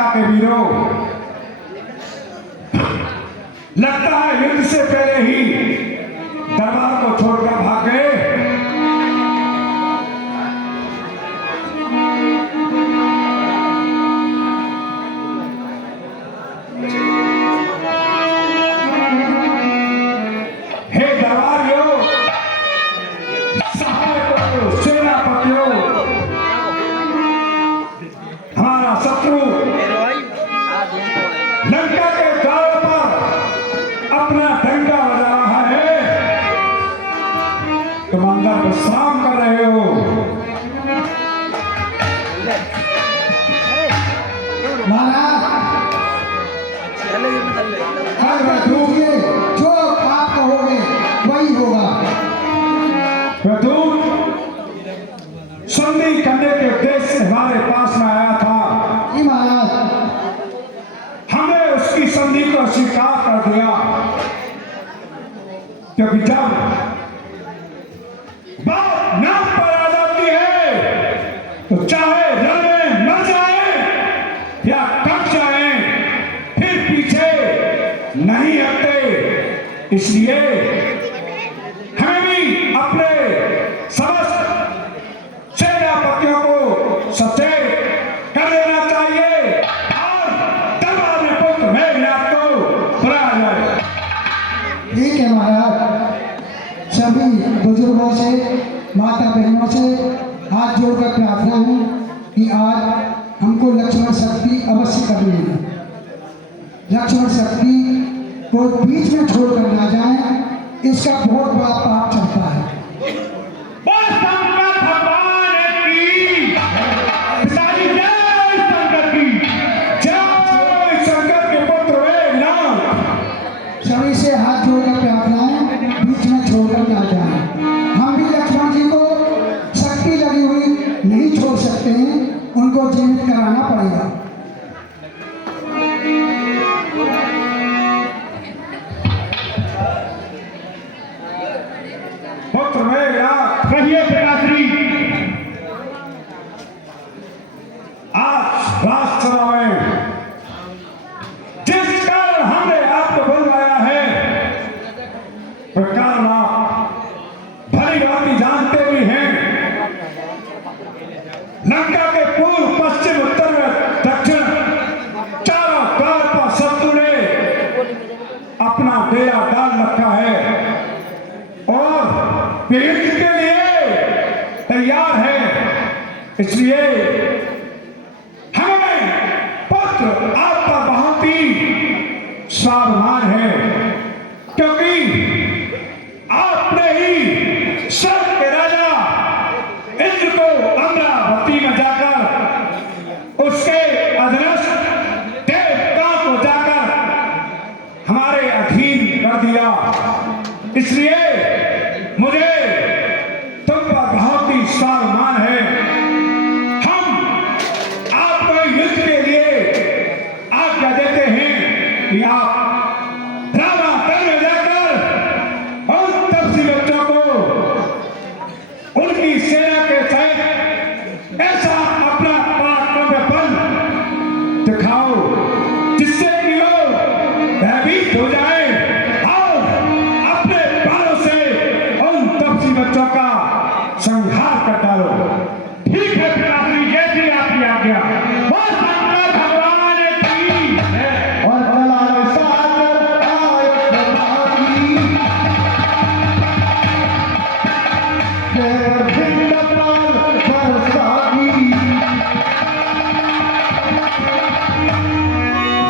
लंका के वीरों, लगता है युद्ध से पहले ही दरबार को छोड़कर भाग गए। हे दरबारियों, सहायकों, सेनापतियों, हमारा शत्रु लंका के द्वार पर अपना डंका बजा रहा है, तुम अंदर विश्राम कर रहे हो। जो आप कहोगे वही होगा। संधि करने के उद्देश्य से हमारे पास में आया था। हमने उसकी संधि को स्वीकार कर दिया, क्योंकि जब बात नाम पर आ जाती है तो चाहे रण में मर जाए या कट जाए, फिर पीछे नहीं हटते। इसलिए हमें भी अपने समस्त सेनापतियों को सचेत कर देना चाहिए और दरबार में पुत्र मेघनाद को बुलाया जाए। ठीक है महाराज, सभी बुजुर्गों से, माता बहनों से हाथ जोड़कर प्रार्थना है कि आज हमको लक्ष्मण शक्ति अवश्य करनी है। लक्ष्मण शक्ति को बीच में छोड़कर ना जाए, इसका बहुत बड़ा पाप चलता है। सभी से हाथ जोड़कर प्रार्थना है, बीच में छोड़कर ना जाए। हम भी लक्ष्मण जी को शक्ति लगी हुई नहीं छोड़ सकते हैं, उनको जीवित कराना पड़ेगा। पुत्र मेघनाद, कहिए पिताश्री, आज राजसभा में जिस कारण हमने आपको बुलवाया है, वह कारण आप भली भांति जानते भी हैं। लंका के पूर्व, पश्चिम, उत्तर में दक्षिण चारों द्वार पर शत्रु ने अपना डेरा डाल रखा है और युद्ध के लिए तैयार है। इसलिए हमें पुत्र आप पर बहुत ही सावधान है, क्योंकि आपने ही स्वर्ग के राजा इंद्र को अमरावती में जाकर उसके अधीनस्थ देवताओं को जाकर हमारे अधीन कर दिया। इसलिए मुझे तुम पर बहुत ही सावधान है। हम आपको युद्ध के लिए आज्ञा देते हैं कि आप ड्रामा करने जाकर उन तपसी बच्चों को उनकी सेना के सहित ऐसा अपना पराक्रम बल दिखाओ जिससे कि वो भयभीत हो जाए और अपने बालों से उन तपसी बच्चों का संहार कर डालो। ठीक है पिताश्री, जैसी आपकी आज्ञा। और शंकर भगवान की और बलाए सागर आए भगवानी, देवर भिंडपाल बरसागी।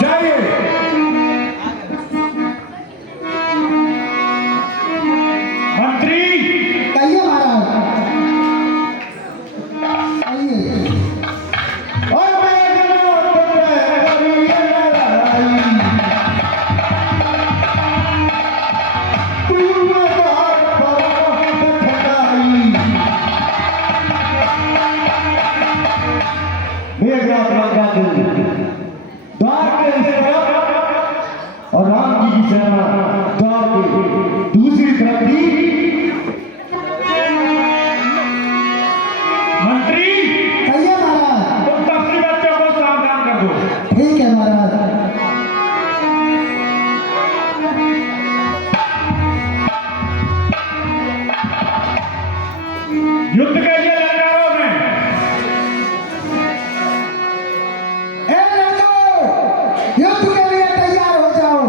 जाइए। मंत्री, कहिए महाराज, आइए। और और राम जी की सेना द्वार के दूसरी तरफ थी। मंत्री, कहिए महाराज। तुम तपसी बच्चों को सावधान कर दो। ठीक है महाराज। युद्ध के लिए ललकारो में ए लड़कों, युद्ध के लिए तैयार हो जाओ।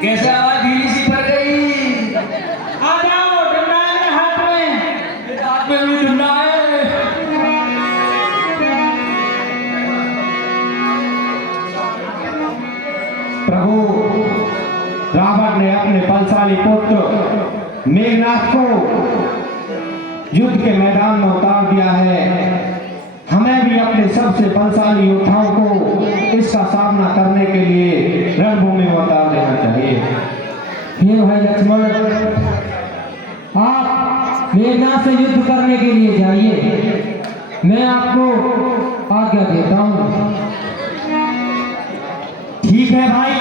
कैसे आवाज धीरे सी पड़ गई? आ जाओ, डंडा है मेरे हाथ में। मेरे हाथ में भी डंडा है। प्रभु, रावण ने अपने बलशाली पुत्र मेघनाथ को युद्ध के मैदान में उतार दिया है। हमें भी अपने सबसे बलशाली योद्धाओं को इसका सामना करने के लिए रणभूमि में उतार देना चाहिए। हे भाई लक्ष्मण, आप मेघनाथ से युद्ध करने के लिए जाइए, मैं आपको आज्ञा देता हूँ। ठीक है भाई।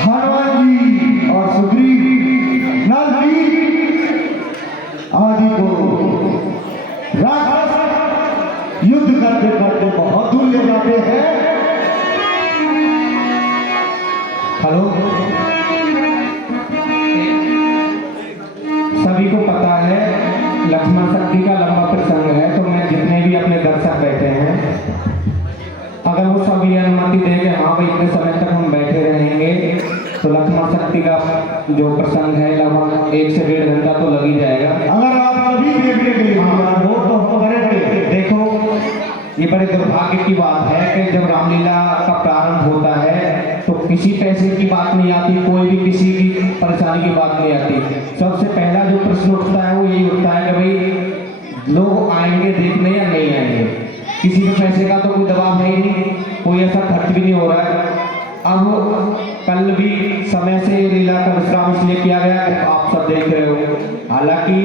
हनुमान जी और सुग्रीव नल आदि को राक्षस युद्ध करते करते बहुत दूर ले जाते हैं। हेलो, सभी को पता है लक्ष्मण शक्ति का लंबा प्रसंग है, तो मैं जितने भी अपने दर्शक बैठे हैं, अगर वो सभी अनुमति दे कि हाँ भाई इतने समय तक हम बैठे रहेंगे, तो लक्ष्मण शक्ति का जो प्रसंग है लगभग 1 से 1.5 घंटा तो लग ही जाएगा। अगर आप सभी देखने के लिए हो तो हम करेंगे। देखो, ये बड़े दुर्भाग्य की बात है कि जब रामलीला का प्रारंभ होता है तो किसी पैसे की बात नहीं आती, कोई भी किसी की परेशानी की बात नहीं आती। सबसे पहला जो प्रश्न उठता है वो यही उठता है कि भाई लोग आएंगे देखने या नहीं आएंगे। किसी भी पैसे का तो कोई दबाव है ही नहीं, कोई ऐसा खर्च भी नहीं हो रहा है। अब कल भी समय से लीला का विश्राम इसलिए किया गया कि आप सब देख रहे हो। हालांकि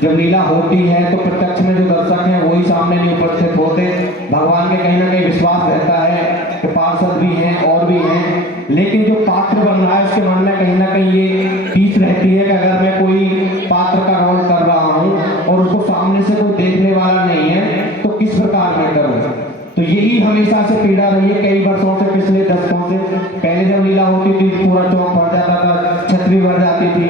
जब लीला होती है तो प्रत्यक्ष में जो दर्शक हैं वही सामने नहीं उपस्थित होते। भगवान के कहीं ना कहीं विश्वास रहता है कि पार्षद भी हैं और भी हैं, लेकिन जो पात्र बन रहा है उसके मन में कहीं ना कहीं ये टीस रहती है कि अगर मैं कोई पात्र का रोल कर रहा हूँ और उसको सामने से कोई देखने वाला नहीं है तो किस प्रकार मैं करूँ। तो यही हमेशा से पीड़ा रही है, कई वर्षों से, पिछले दशकों से। पहले जब लीला होती थी पूरा चौक भर जाता था, छतरी भर जाती थी।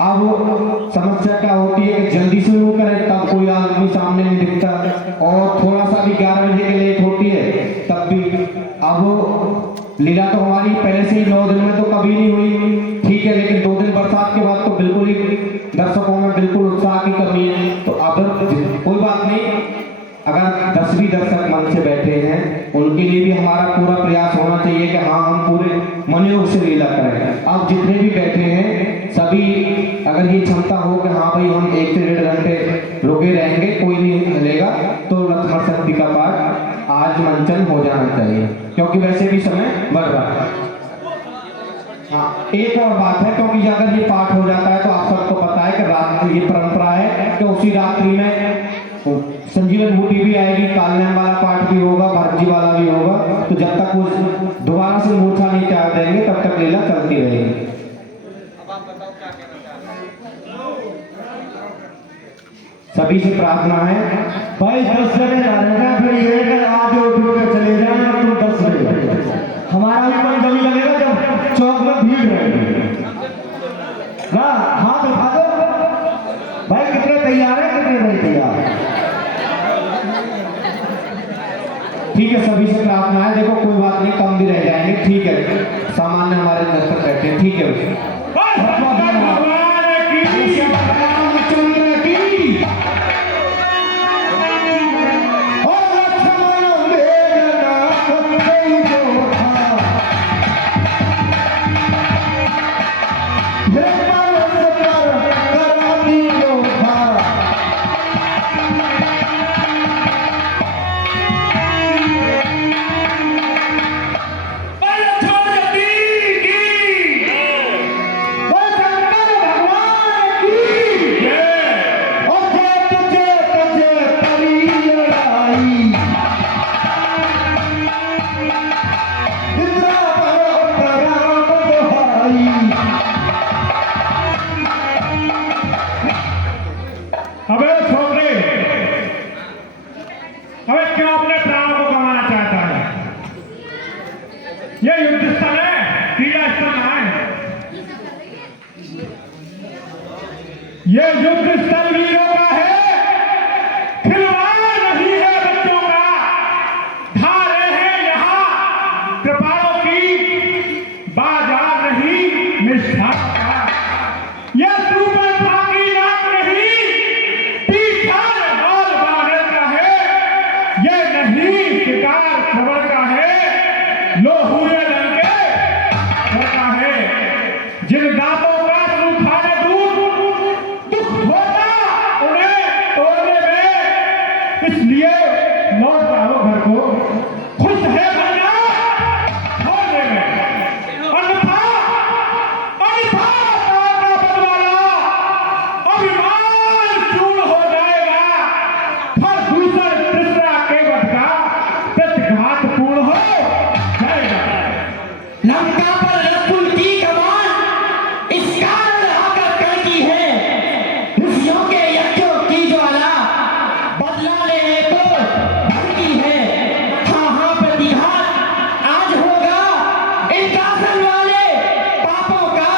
अब समस्या क्या होती है कि जल्दी शुरू करें तब कोई आदमी सामने नहीं दिखता, और थोड़ा सा भी 11 बजे के लेट होती है तब भी। अब लीला तो हमारी पहले से ही 9 दिन में तो कभी नहीं हुई, ठीक है, लेकिन 2 दिन बरसात के बाद तो बिल्कुल ही दर्शकों में बिल्कुल उत्साह की कमी है। तो अब कोई बात नहीं, अगर 10 भी दर्शक मन से बैठे हैं उनके लिए भी हमारा पूरा प्रयास होना चाहिए कि हाँ हम पूरे मनयोग से लीला करें। आप जितने भी बैठे हैं सभी अगर ये क्षमता हो कि हाँ भाई हम 1 से 1.5 घंटे रुके रहेंगे, कोई नहीं हिलेगा, तो लक्ष्मण शक्ति का पाठ आज मंचन हो जाना चाहिए, क्योंकि वैसे भी समय बढ़ रहा है। हाँ, एक और बात है, क्योंकि अगर ये पाठ हो जाता है तो आप सबको पता है कि रात ये परंपरा है कि उसी रात्रि में संजीवन बूटी भी आएगी, कालनेम वाला पाठ भी होगा, भरजी वाला भी होगा। तो जब तक वो दोबारा से मूर्छा नहीं त्याग देंगे तब तक लीला चलती रहेगी। सभी से प्रार्थना है भाई 10 जने रहेगा, फिर ये कि आधे उठ के चले जाए और तुम 10 रहे। हमारा भी मन कभी लगेगा जब चौक में भीड़ रहेगी ना। हाथ उठा दो भाई, कितने तैयार है, कितने नहीं तैयार। ठीक है, सभी से प्रार्थना है। देखो कोई बात नहीं, कम भी रह जाएंगे, ठीक है, सामान्य हमारे दर्शक बैठे हैं, ठीक है। अबे छोकरे, अबे क्यों अपने प्राणों को गंवाना चाहता है? ये युद्ध स्थल है, क्रीड़ा स्थल है। ये युद्ध स्थल वीरों का है, खिलवाड़ नहीं है बच्चों का। धारे हैं यहाँ कृपाणों की, बाजार नहीं निष्ठा का। यह सुपर बाकी रात नहीं, पीछाड़ और बानर का है। यह नहीं शिकार श्रवण का है, लोहुए रंग के घर का है। जिन दांतों का सुखाने दूर दुख होता उन्हें तोड़ने में, इसलिए लौट आओ घर को, खुश है भैया छोड़ने में। अन्यथा अन्यथा ताका बदवाला अभिमान चूर्ण हो जाएगा। हर दूसर तीसरा के वध का प्रतिघात पूर्ण हो जाएगा। लंका पर रसूल की कमान इस कारण आकर करती है। ऋषियों के यज्ञों की ज्वाला बदला लेने को भड़की है। हाँ हाँ प्रतिघात आज होगा इन शासन वाले पापों का।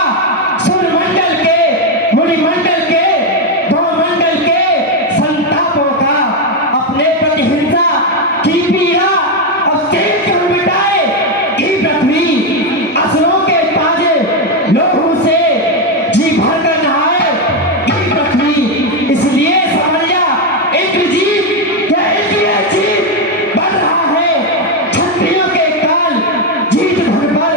सूर्यमंडल के, मुनिमंडल के, धौमंडल के संतापों का। अपने प्रतिहिंसा की पीड़ा अब तेज कर मिटाए की पृथ्वी। असुरों के ताजे लोगों से जी भर कर नहाए की पृथ्वी। इसलिए समझ जा इंद्रजीत या इंद्रियजीत बढ़ रहा है। क्षत्रियों के काल जीत धन पर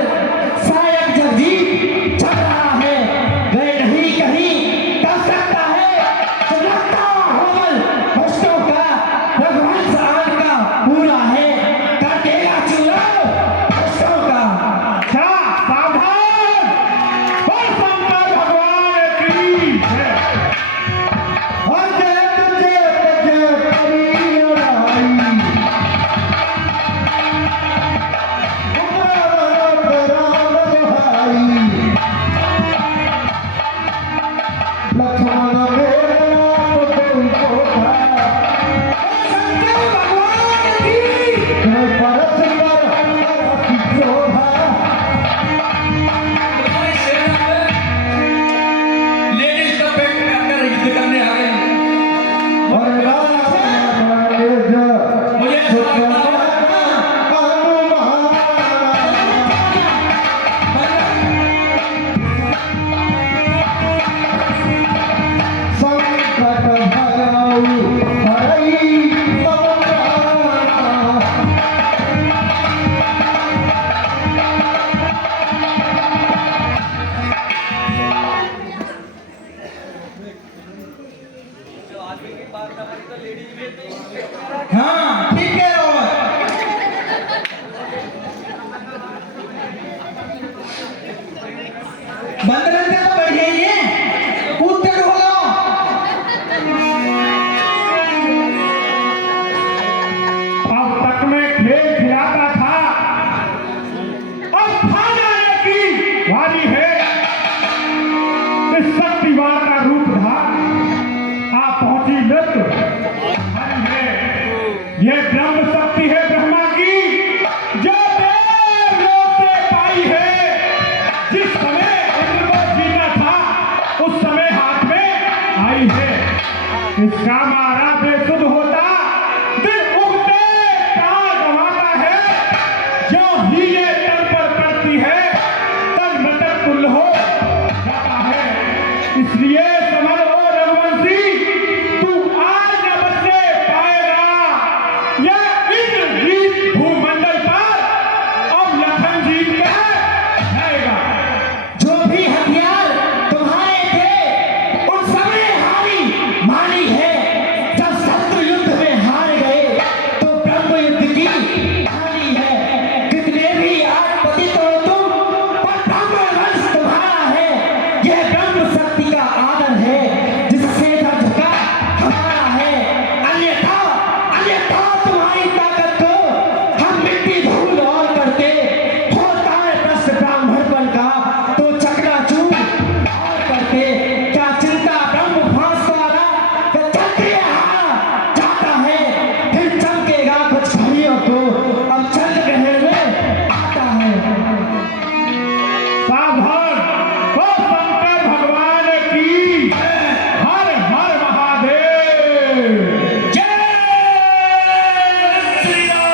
इसका मारा बेसुध होता दिल उगते तार गंवाता है, जो ही ये तन पर पड़ती है तन मृतक तुल्य हो जाता है। इसलिए समझ लो रघुवंशी, तू आज न बचने पाएगा। यह इंद्रजीत भूमंडल पर अब लखन जीत के जाएगा। जो भी हथियार तुम्हारे थे उन सबने हारी मानी है। जब शत्रु युद्ध में हार गए तो ब्रह्म युद्ध की हानि है। कितने भी आज पतित हो तुम, पर ब्रह्म वंश तुम्हारा है। यह ब्रह्म शक्ति का आदर है, जिससे सर झुका हमारा है। अन्यथा अन्यथा तुम्हारी ताकत को हम मिट्टी धूल और करते। होता है प्रश्न ब्राह्मण बल का तो चकनाचूर और करते। क्या चिंता ब्रह्म फांस द्वारा क्षत्रिय हारा जाता है। फिर चमकेगा कुछ घड़ियों को अब चंद्र ग्रहण में आता है। सावधान, ओ शंकर भगवान की हर हर महादेव। जय श्री राम।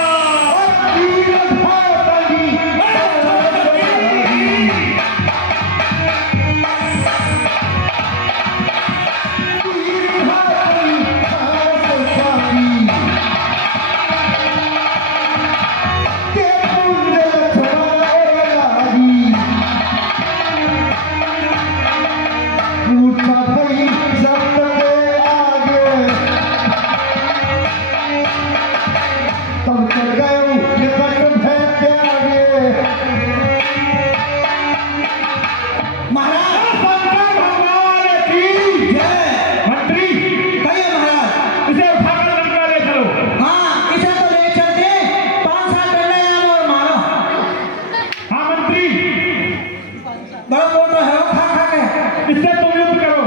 महाराज शंकर भगवान की जय। मंत्री, कहिए महाराज। इसे उठाकर लंका ले चलो। हाँ, इसे तो ले चलते। 5 साल पहले आम और मारो। हाँ मंत्री, बड़ा मोटो है वो, खा खा के इससे तुम युद्ध करो।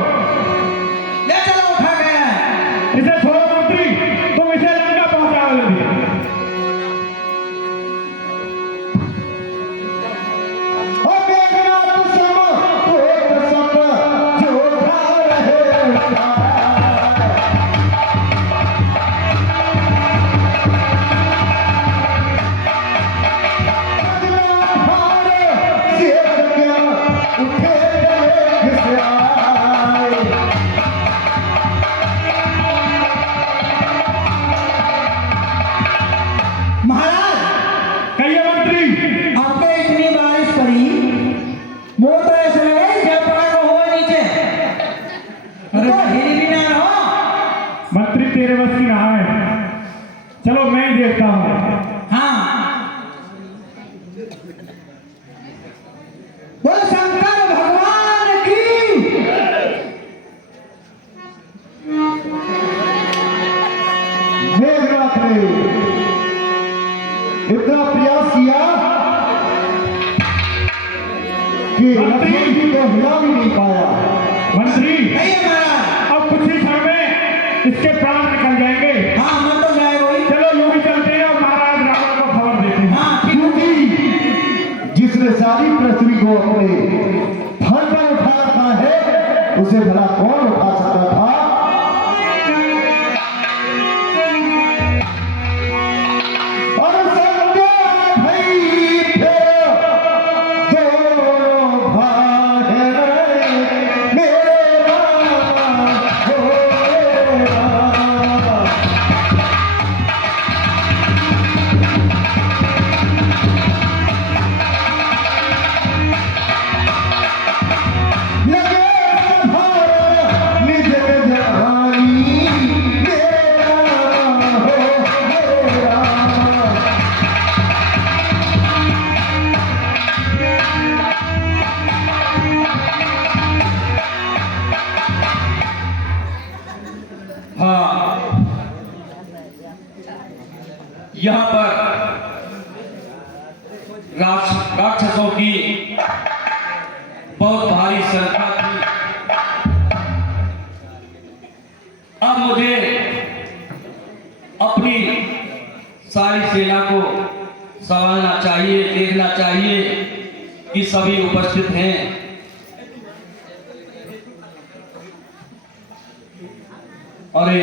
ले चलो उठा के। इसे छोड़ो मंत्री, तुम इसे लंका पहुंचाओ जल्दी। महाराज, कहिए मंत्री। अब तो इतनी बारिश पड़ी, वो तो ऐसा लगे जब पड़ा को हो नीचे। तो हिल भी ना रहो। मंत्री तेरे बस की रहा है, चलो मैं ही देखता हूँ। हाँ, बोल शंकर भगवान की। मेघनाथ ने इतना प्रयास किया कि लक्ष्मण जी को हिला भी नहीं पाया। मंत्री, कहिए महाराज। अब कुछ ही क्षण में इसके प्राण निकल जाएंगे। हाँ, मन तो जाए वही। चलो यूं ही चलते हैं और महाराज रावण को खबर देते हैं। हाँ, ठीक है। क्योंकि जिसने सारी पृथ्वी को अपने फल पर उठा रखा है, उसे भला कौन उठा सकता था। और संध्या भई फिर दोनों भाई मेरे राम हो राम। लगे सभार निज निज हानि मेरा हो मेरा। हाँ, यहाँ पर राक्षसों की बहुत भारी संख्या थी। अब मुझे अपनी सारी सेना को संभालना चाहिए, देखना चाहिए कि सभी उपस्थित हैं। अरे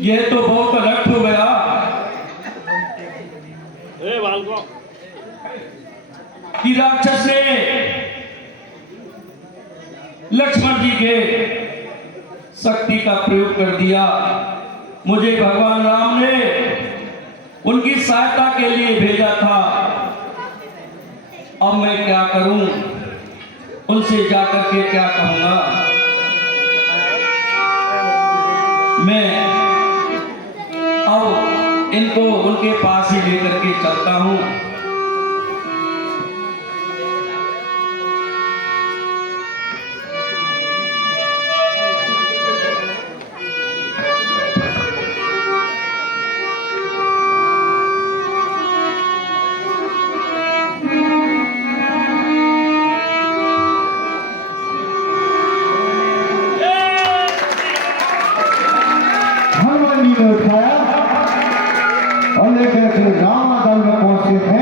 यह तो बहुत अलग हो गया। कि राक्षस ने लक्ष्मण जी के शक्ति का प्रयोग कर दिया। मुझे भगवान राम ने उनकी सहायता के लिए भेजा था। अब मैं क्या करूं, उनसे जाकर के क्या कहूंगा। मैं अब इनको उनके पास ही लेकर के चलता हूं। हनुमान जी ने उठाया और लेकर के राम दल में पहुंचते थे।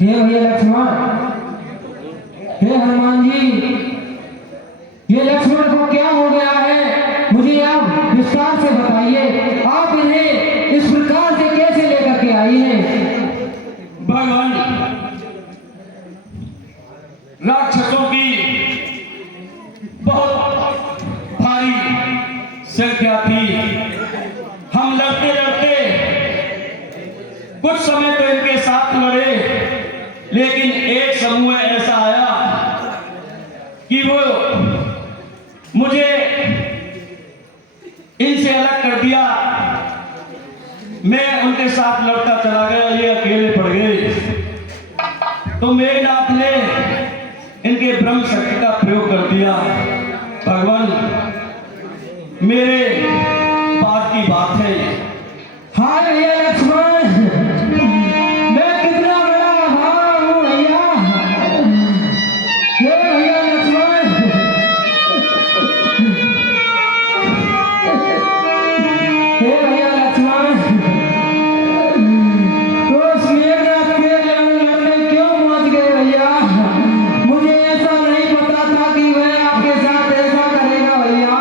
हे भैया लक्ष्मण, हे हनुमान जी, ये लक्ष्मण को क्या हो गया है, मुझे आप विस्तार से बताइए। आप इन्हें इस प्रकार से कैसे लेकर के आई हैं? भगवान, राक्षसों की बहुत भारी संख्या थी। हम लड़ते लड़ते कुछ समय तो इनके साथ लड़े, लेकिन एक समूह ऐसा आया कि वो मुझे इनसे अलग कर दिया। मैं उनके साथ लड़ता चला गया, ये अकेले पड़ गए। तो मेघनाथ ने इनके ब्रह्म शक्ति का प्रयोग कर दिया। भगवान, मेरे बात की बात है। हाँ भैया लक्ष्मण, मैं कितना बड़ा आभार हूँ भैया। हे भैया लक्ष्मण, हे भैया लक्ष्मण, तो उस मेघनाथ के लड़ने क्यों पहुंच गए भैया? मुझे ऐसा नहीं पता था कि वह आपके साथ ऐसा करेगा भैया।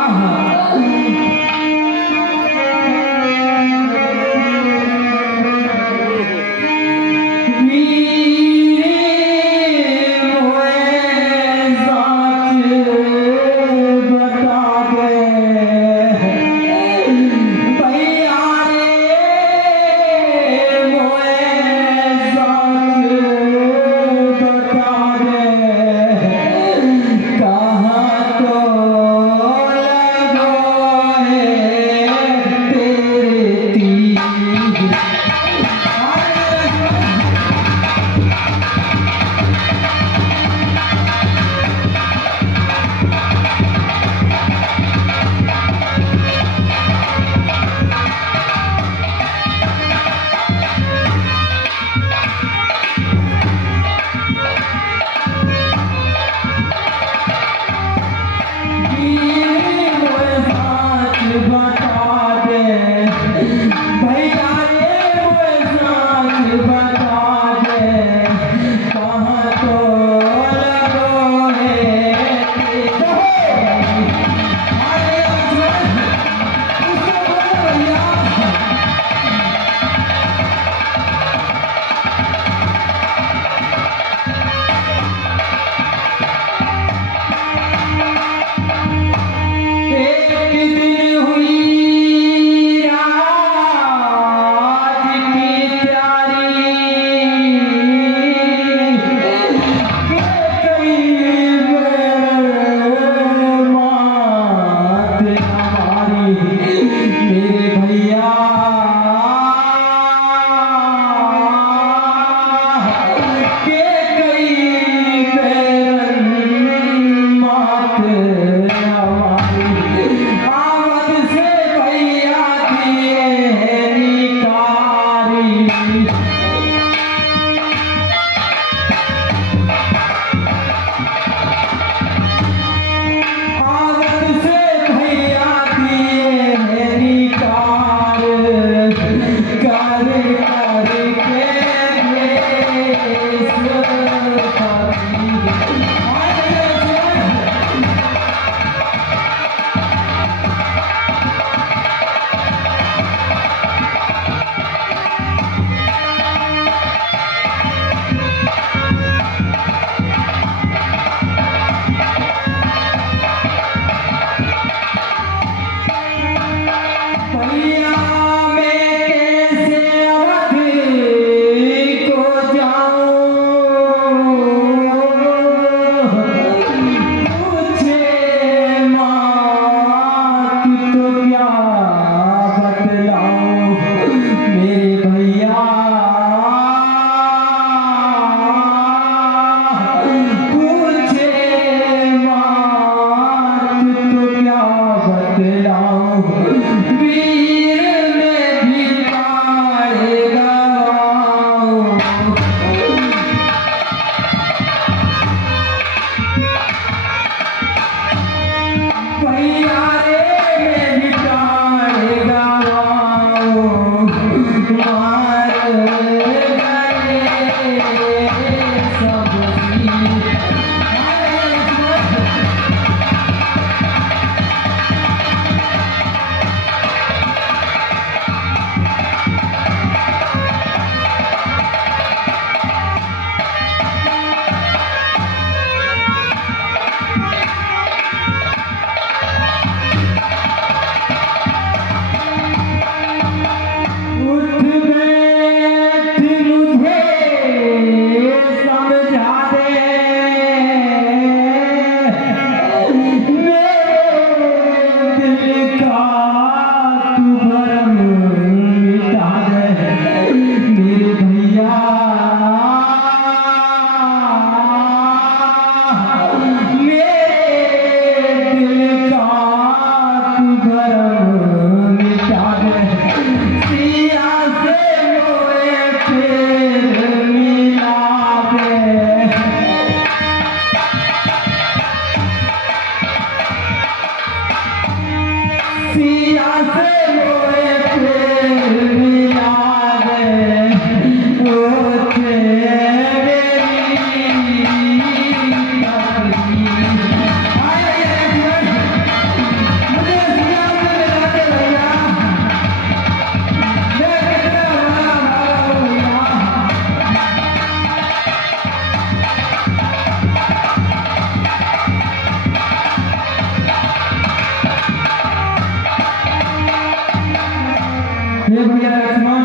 लक्ष्मण,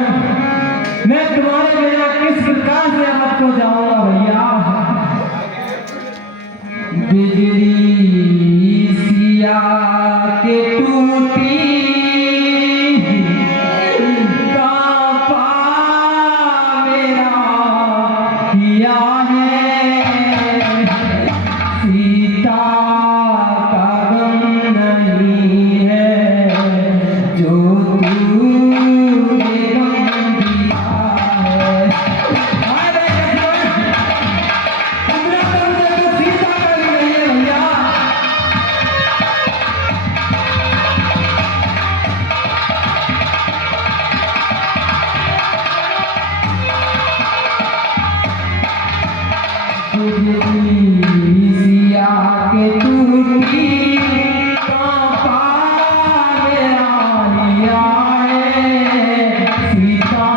मैं तुम्हारे बिना किस प्रकार से अमर को जाऊंगा भैया। बिजली सिया के टूटी कांपा मेरा किया है, सीता का गम नहीं है जो तूने गम दिया है। अरे अपना तो सीता का भी नहीं है भैया। सिया के टूटी कांपा मेरा लिया है, सीता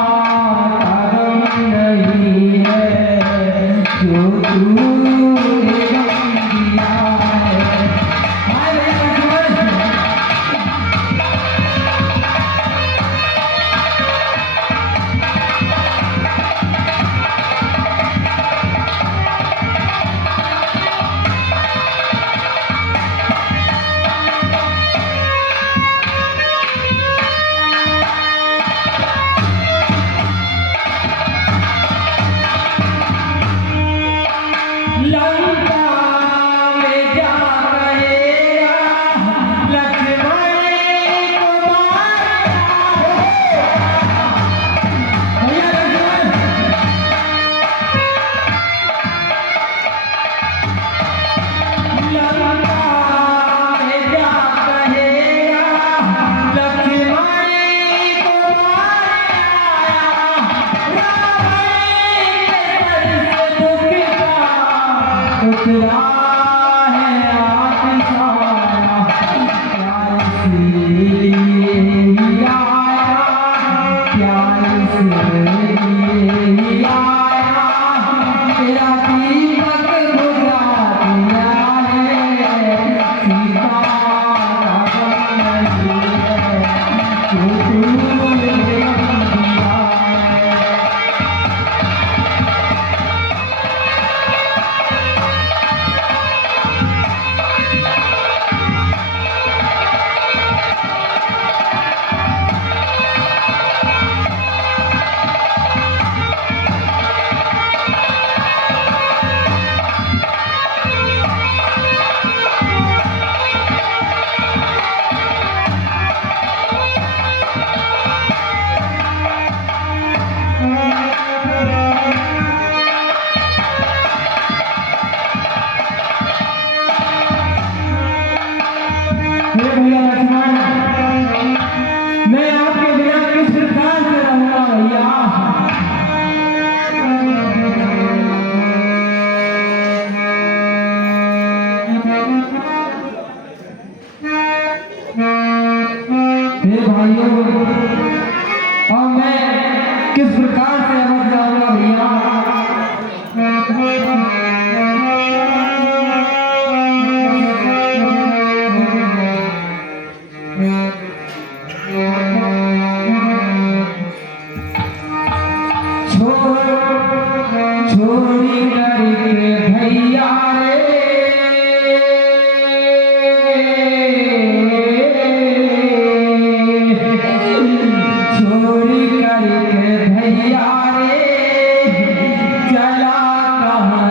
का गम नहीं है जो तूने गम दिया है। हाय लक्ष्मण, लंका में जा कहेगा लक्ष्मण को मारेगा। भैया लक्ष्मण, लंका में जा कहेगा लक्ष्मण को मारेगा। रावण के सर से दुख का उतरा है आतिशाया, प्यार से ही आया, प्यार से ही आया, तेरा दीपक बुझा दिया है, सीता का गम नहीं है जो तूने गम दिया है। हे भैया लक्ष्मण, मैं आपके बिना किस प्रकार से रहूंगा भैया। हे भाइयों, और मैं किस प्रकार से अमर जाऊंगा भैया। छोड़ी करके भैया छोड़ी करके भैया रे चला कहाँ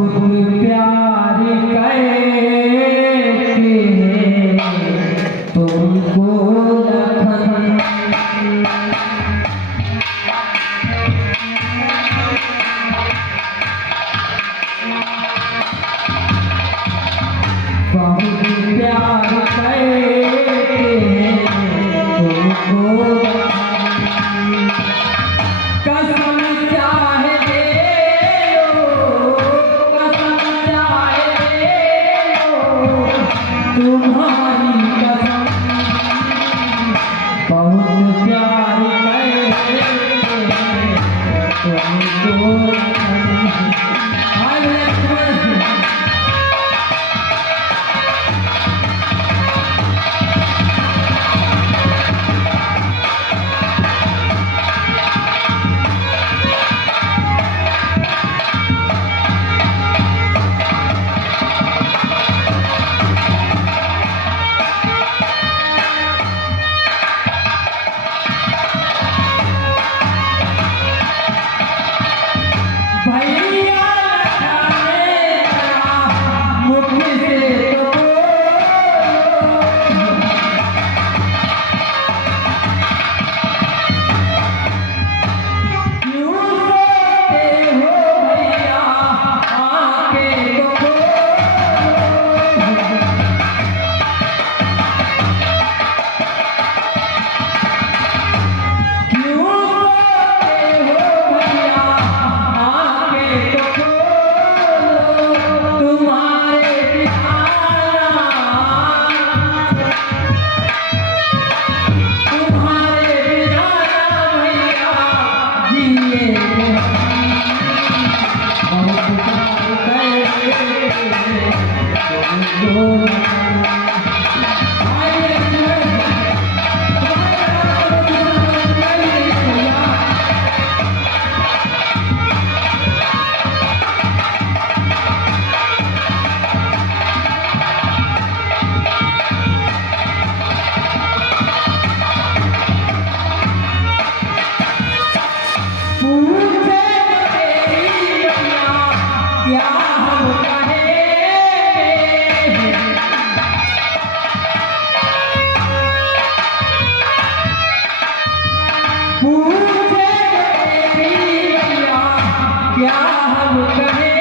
बहुत प्यार करते हैं तुमको लखन। बहुत प्यार करते हैं तुमको लखन। कसम चाहे दे लो, कसम चाहे दे लो, तुम्हारी कसम। बहुत प्यार करते हैं तुमको लखन। हाय लक्ष्मण। भैया लखाने का मुख से तो क्यों सोते हो भैया आके तो क्यों सोते हो भैया आके तो तुम्हारे बिना तुम्हारे बिना भैया जिए बहुत प्यार करते तुमको पूछे तेरी मैया क्या हम कहें। पूछे तेरी मैया क्या हम कहें।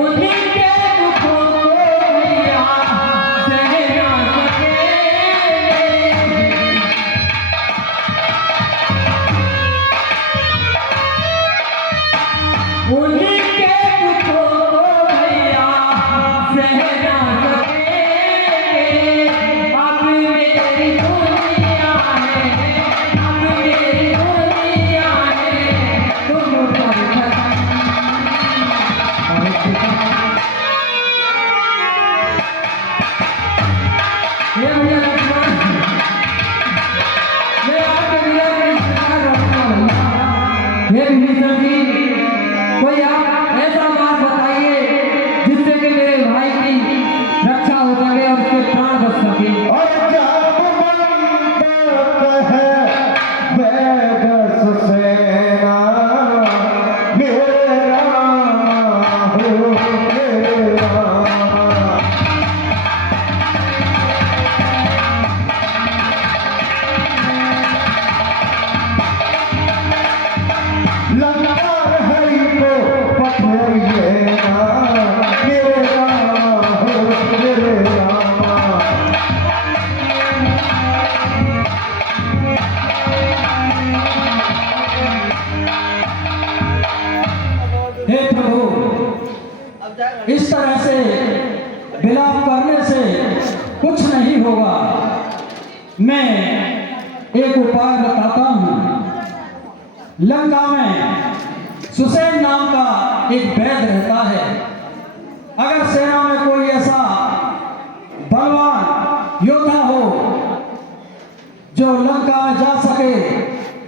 उनके दुखों को भैया सह ना सके। उनके दुखों को भैया सह ना सके। अब मेरी दुनिया है, अब मेरी दुनिया है तुम पर खत्म। ये भैया लक्ष्मण, मैं आपके लिए इंतजार करता हूँ। हे विभीषण जी, कोई आप ऐसा बात बताइए जिससे कि मेरे भाई की रक्षा हो सके और उसके प्राण बच सके। और जब मंडप है वेदस सेना, मेरे रामा हो मेरे रामा। लंका हरि को पठिए ना, मेरे रामा हो मेरे रामा। हे प्रभु, इस तरह से विलाप करने से कुछ नहीं होगा। मैं एक उपाय बताता हूँ। लंका में सुसैन नाम का एक वैद्य रहता है। अगर सेना में कोई ऐसा बलवान योद्धा हो जो लंका में जा सके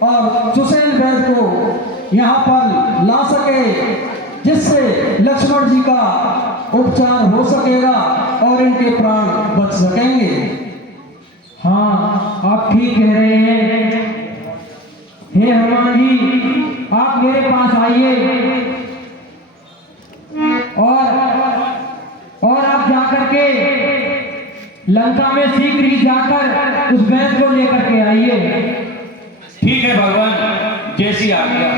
और सुसैन वैद्य को यहाँ पर ला सके, जिससे लक्ष्मण जी का उपचार हो सकेगा और इनके प्राण बच सकेंगे। हाँ, आप ठीक कह रहे हैं। हे हनुमान जी, आप मेरे पास आइए। करके लंका में शीघ्र ही जाकर उस वैद को लेकर के आइए। ठीक है भगवान, जैसी आज्ञा।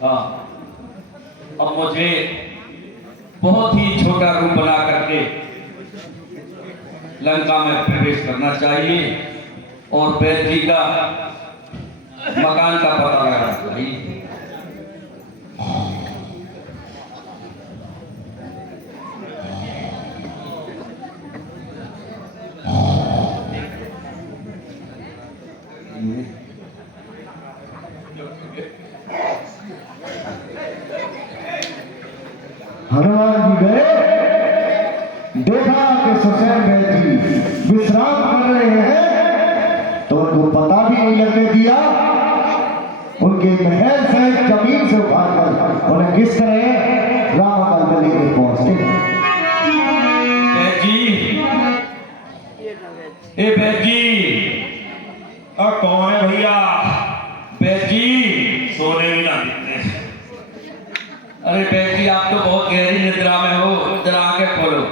हाँ, अब मुझे बहुत ही छोटा रूप बना करके लंका में प्रवेश करना चाहिए और वैद्य जी का मकान का पता लगाना चाहिए। हनुमान जी गए, देखा कि सुसैन वैद्य जी विश्राम कर रहे हैं, तो उनको पता भी नहीं लगने दिया। उनके महल से जमीन से उठाकर उन्हें किस तरह राममहल में लेके पहुंचते। वैद्य जी, ए वैद्य जी, कौन है भैया? वैद्य जी, सोने भी ना देते। अरे वैद्य जी, आप तो बहुत गहरी निद्रा में हो, जरा आंखें खोलो।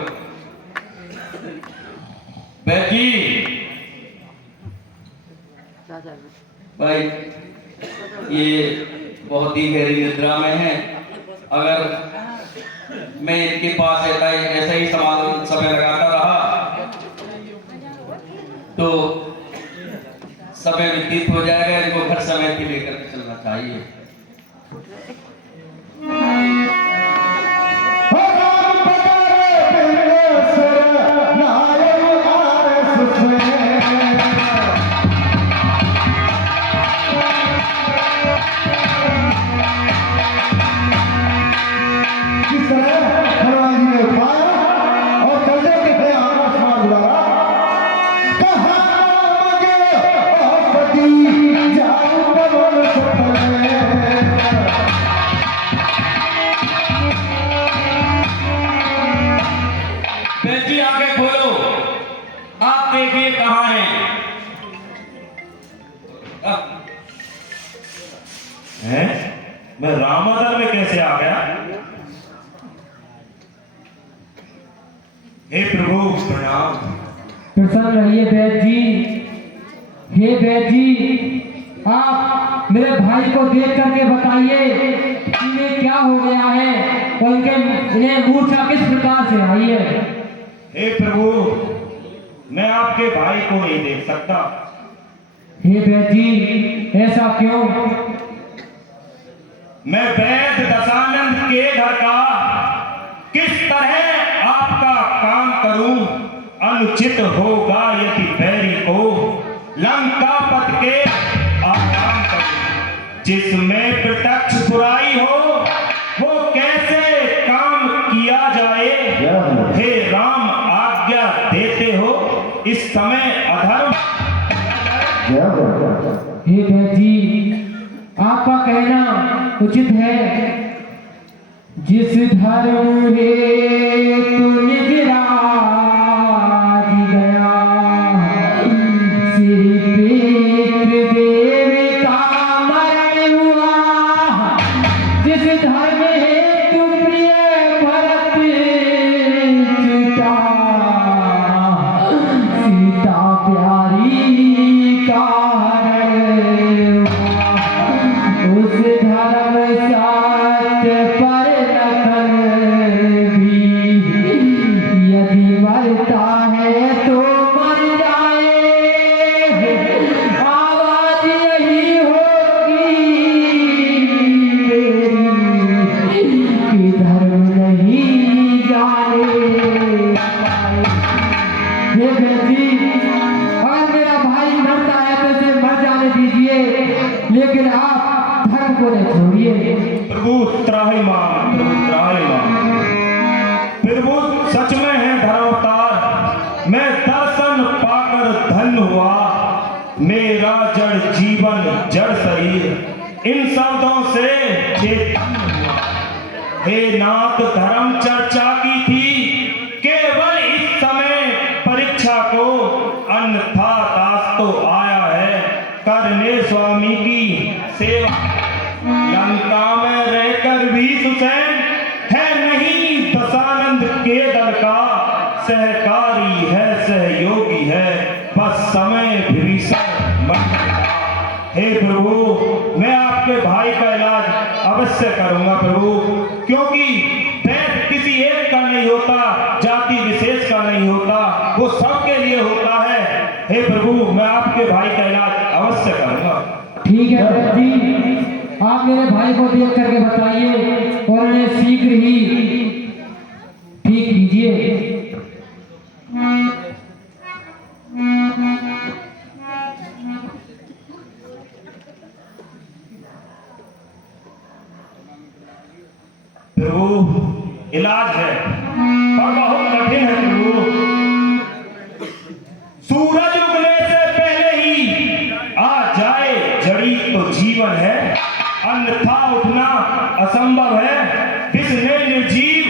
वैद्य जी, भाई ये बहुत ही गहरी निद्रा में है। अगर मैं इनके पास ऐसा ही समय लगाता रहा तो समय व्यतीत हो जाएगा। इनको घर समय के लेकर के चलना चाहिए। जी आगे खोलो, आप देखिए कहां है। हैं? मैं राममहल में कैसे आ गया? हे प्रभु प्रणाम। प्रसन्न रहिए वैद्य जी। हे वैद्य जी, आप मेरे भाई को देख करके बताइए कि इन्हें क्या हो गया है और इन्हें मूर्छा किस प्रकार से आई है। हे प्रभु, मैं आपके भाई को नहीं देख सकता। हे वैद्य जी, ऐसा क्यों? मैं वैद्य दशानंद के घर का किस तरह आपका काम करूं? अनुचित होगा यदि बैरी को लंकापत के आराम करूं। जिसमें प्रत्यक्ष बुराई हो वो कैसे काम किया जाए? हे राम, आज्ञा देते हो इस समय अधर्म। हे वैद्य जी, आपका कहना उचित है। जिस धर्म हेतु निज राज गया, श्री पितृ देवता मरण हुआ। जिस धर्म हेतु प्रिय भरत छूटा, सीता प्यारी का हरण हुआ। उस धर्म सत्य पर लखन भी यदि मरता है तो मर जाए। आवाज यही होगी कि धर्म नहीं जाने। हे बेटी, अगर मेरा भाई मरता है तो इसे मर जाने दीजिए, लेकिन आप धर्म को न छोड़िए। प्रभु त्राहिमाम, प्रभु त्राहिमाम। प्रभु सच में है धर्मावतार। मैं दर्शन पाकर धन्य हुआ। मेरा जड़ जीवन जड़ शरीर इन शब्दों से चेतन हुआ। हे नाथ, धर्म चर्चा की थी केवल इस समय परीक्षा को, अन्यथा दास तो आया है करने स्वामी की सेवा। लंका में रहकर भी सुसैन है नहीं दशानंद के दल का, सहकारी है सहयोगी है बस समय भीषण बन गया। हे प्रभु, मैं आपके भाई का इलाज अवश्य करूंगा प्रभु, क्योंकि वैद्य किसी एक का नहीं होता, जाति विशेष का नहीं होता, वो सबके लिए होता है। हे प्रभु, मैं आपके भाई का इलाज अवश्य करूंगा। ठीक है वैद्य जी, आप मेरे भाई को देख करके बताइए और उन्हें शीघ्र ही ठीक कीजिए। प्रभु, इलाज है पर बहुत कठिन है प्रभु। सूरज उगने से पहले ही आ जाए जड़ी तो जीवन है, अन्यथा उठना असंभव है। जिसने निर्जीव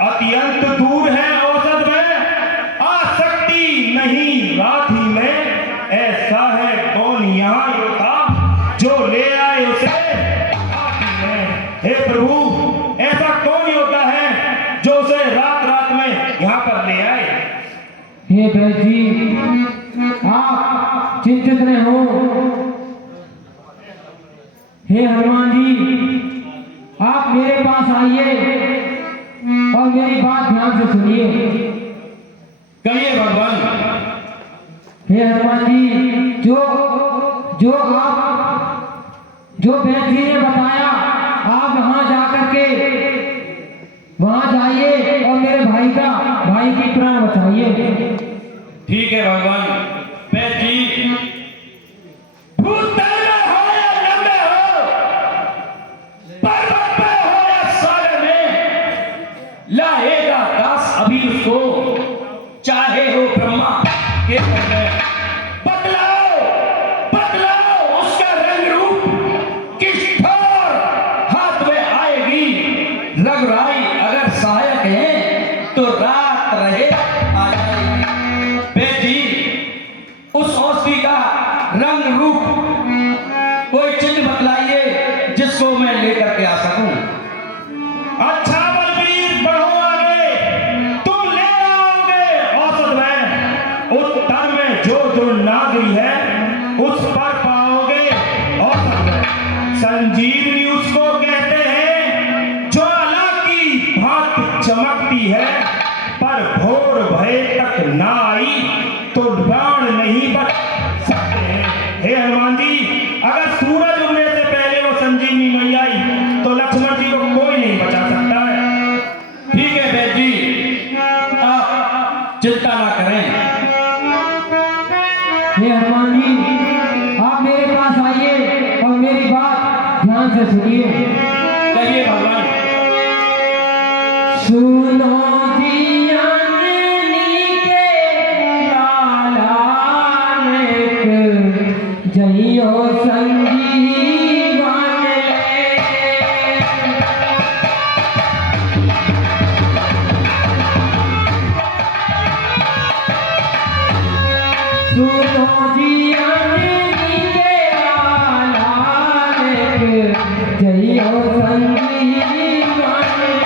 अत्यंत दूर है औसत में, आसक्ति नहीं राधि में। ऐसा है कौन यहाँ योद्धा जो ले आए उसे राधि में। हे प्रभु, ऐसा कौन योद्धा है जो उसे रात रात में यहाँ पर ले आए। हे वैद्य जी, आप चिंतित न हो। हे हनुमान जी, आप मेरे पास आइए और मेरी बात ध्यान से सुनिए। कहिए भगवान। हे हनुमान जी, जो वैद्य जी ने बताया, आप वहां जाकर के वहां जाइए और मेरे भाई की प्राण बचाइए। ठीक है भगवान। वैद्य जी, भूतल में हो या लंबे हो, पर्वत पे हो या सागर में, लाएगा दास अभी उसको, चाहे हो ब्रह्मा के घर में। बदलाओ उसका रंग रूप, किस ठोर हाथ में आएगी। रघुराई अगर सहायक है तो रात रहे आ जाएगी। बेटी, उस औषधि का रंग रूप कोई चिन्ह बतलाइए जिसको मैं लेकर के आ सकूं। अच्छा बलवीर, बढ़ो आगे, तुम ले आओगे औषध में। उत्तर में जो दुर्नागरी है उस पर पाओगे औषध में। संजीवनी उसको कहते हैं, ज्वाला की भांति चमकती है, पर भोर भय तक ना आई तो प्राण नहीं बच सकते हैं। हे हनुमान जी, अगर सूरज उगने से पहले वो संजीवनी नहीं आई तो लक्ष्मण जी को कोई नहीं बचा सकता है। ठीक है वैद्य जी, आप चिंता ना करें। हे हनुमान जी, आप मेरे पास आइए और मेरी बात ध्यान से सुनिए। कहिए भगवान। सुनो जी अंजनी के लाला नेक, जइयो संजीवन ले। सुनो जी अंजनी के लाला नेक, जइयो संजीवन ले।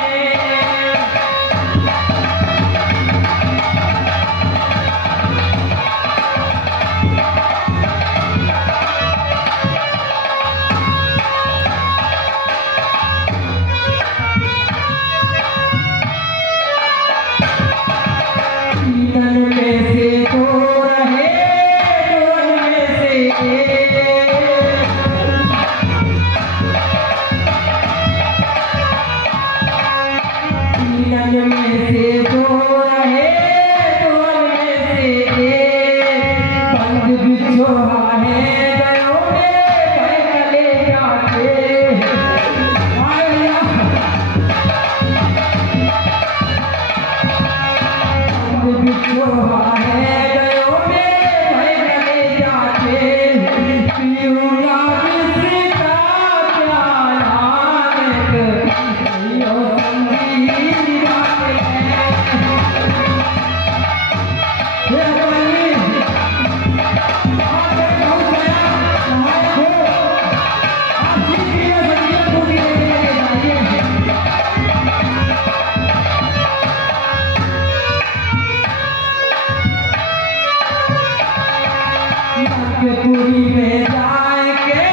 पूरी में जाए के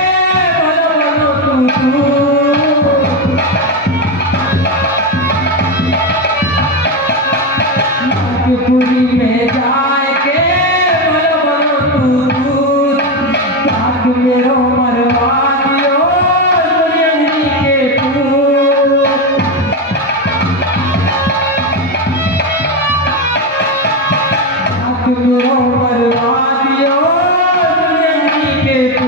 बोलो बोलो तू पूरी में जाए के बोलो बोलो तू मेरो मरवा दियो दुनिया के तू मेरो मरवा दियो दुनिया के तू